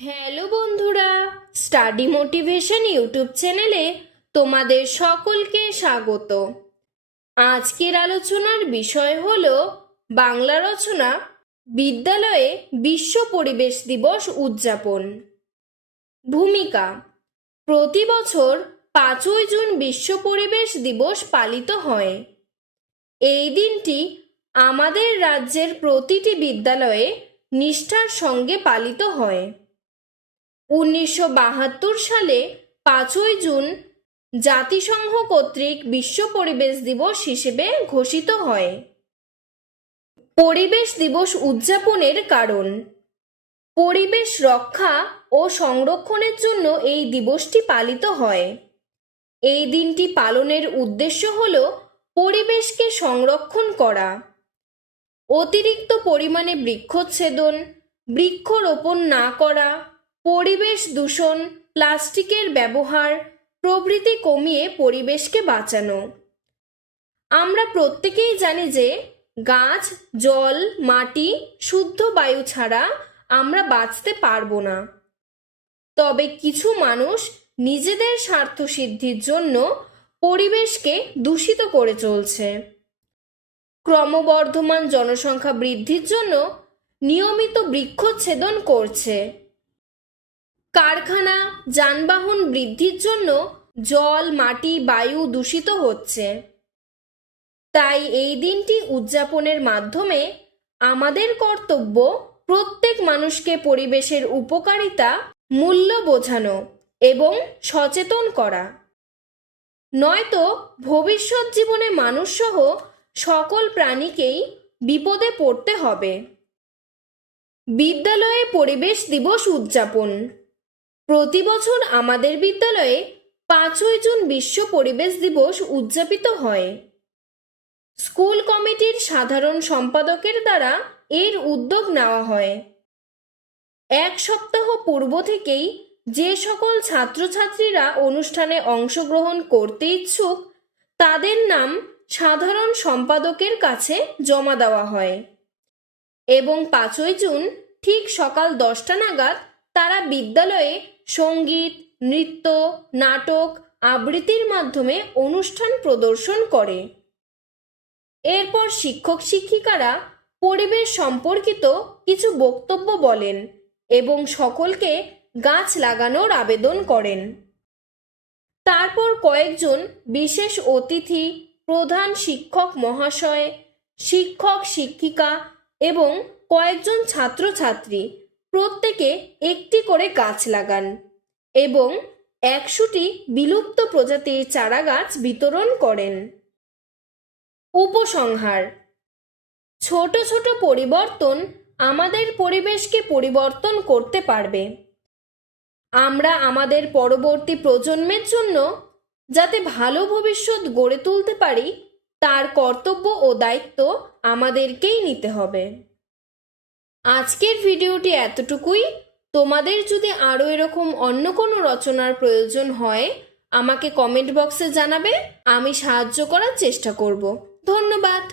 Hello বন্ধুরা study motivation YouTube চ্যানেলে তোমাদের সকলকে স্বাগত। আজকের আলোচনার বিষয় হলো বাংলা রচনা, বিদ্যালয়ে বিশ্ব পরিবেশ দিবস উদযাপন। ভূমিকা, প্রতি বছর পাঁচই জুন বিশ্ব পরিবেশ দিবস পালিত হয়। এই দিনটি আমাদের রাজ্যের প্রতিটি বিদ্যালয়ে নিষ্ঠার সঙ্গে পালিত হয়। উনিশশো বাহাত্তর সালে পাঁচই জুন জাতিসংঘ কর্তৃক বিশ্ব পরিবেশ দিবস হিসেবে ঘোষিত হয়। পরিবেশ দিবস উদযাপনের কারণ। পরিবেশ রক্ষা ও সংরক্ষণের জন্য এই দিবসটি পালিত হয়। এই দিনটি পালনের উদ্দেশ্য হল পরিবেশকে সংরক্ষণ করা। অতিরিক্ত পরিমাণে বৃক্ষচ্ছেদন, বৃক্ষরোপণ না করা পরিবেশ দূষণ, প্লাস্টিকের ব্যবহার, প্রভৃতি কমিয়ে পরিবেশকে বাঁচানো। আমরা প্রত্যেকেই জানি যে গাছ, জল, মাটি, শুদ্ধ বায়ু ছাড়া আমরা বাঁচতে পারব না। তবে কিছু মানুষ নিজেদের স্বার্থ সিদ্ধির জন্য পরিবেশকে দূষিত করে চলছে। ক্রমবর্ধমান জনসংখ্যা বৃদ্ধির জন্য নিয়মিত বৃক্ষচ্ছেদন করছে। কারখানা, যানবাহন বৃদ্ধির জন্য জল, মাটি, বায়ু দূষিত হচ্ছে। তাই এই দিনটি উদযাপনের মাধ্যমে আমাদের কর্তব্য প্রত্যেক মানুষকে পরিবেশের উপকারিতা, মূল্য বোঝানো এবং সচেতন করা। নয়তো ভবিষ্যৎ জীবনে মানুষসহ সকল প্রাণীকেই বিপদে পড়তে হবে। বিদ্যালয়ে পরিবেশ দিবস উদযাপন। প্রতি বছর আমাদের বিদ্যালয়ে পাঁচই জুন বিশ্ব পরিবেশ দিবস উদযাপিত হয়। স্কুল কমিটির সাধারণ সম্পাদকের দ্বারা এর উদ্যোগ নেওয়া হয়। এক সপ্তাহ পূর্ব থেকেই যে সকল ছাত্রছাত্রীরা অনুষ্ঠানে অংশগ্রহণ করতে ইচ্ছুক, তাদের নাম সাধারণ সম্পাদকের কাছে জমা দেওয়া হয়। এবং পাঁচই জুন ঠিক সকাল দশটা নাগাদ তারা বিদ্যালয়ে সংগীত, নৃত্য, নাটক আবৃত্তির মাধ্যমে অনুষ্ঠান প্রদর্শন করে। এরপর শিক্ষক শিক্ষিকারা পরিবেশ সম্পর্কিত কিছু বক্তব্য বলেন এবং সকলকে গাছ লাগানোর আবেদন করেন। তারপর কয়েকজন বিশেষ অতিথি, প্রধান শিক্ষক মহাশয়, শিক্ষক শিক্ষিকা এবং কয়েকজন ছাত্রছাত্রী প্রত্যেকে একটি করে গাছ লাগান এবং একশোটি বিলুপ্ত প্রজাতির চারা গাছ বিতরণ করেন। উপসংহার, ছোট ছোট পরিবর্তন আমাদের পরিবেশকে পরিবর্তন করতে পারবে। আমরা আমাদের পরবর্তী প্রজন্মের জন্য যাতে ভালো ভবিষ্যৎ গড়ে তুলতে পারি, তার কর্তব্য ও দায়িত্ব আমাদেরকেই নিতে হবে। আজকের ভিডিওটি এতটুকুই। তোমাদের যদি আরও এরকম অন্য কোনো রচনার প্রয়োজন হয়, আমাকে কমেন্ট বক্সে জানাবে, আমি সাহায্য করার চেষ্টা করব। ধন্যবাদ।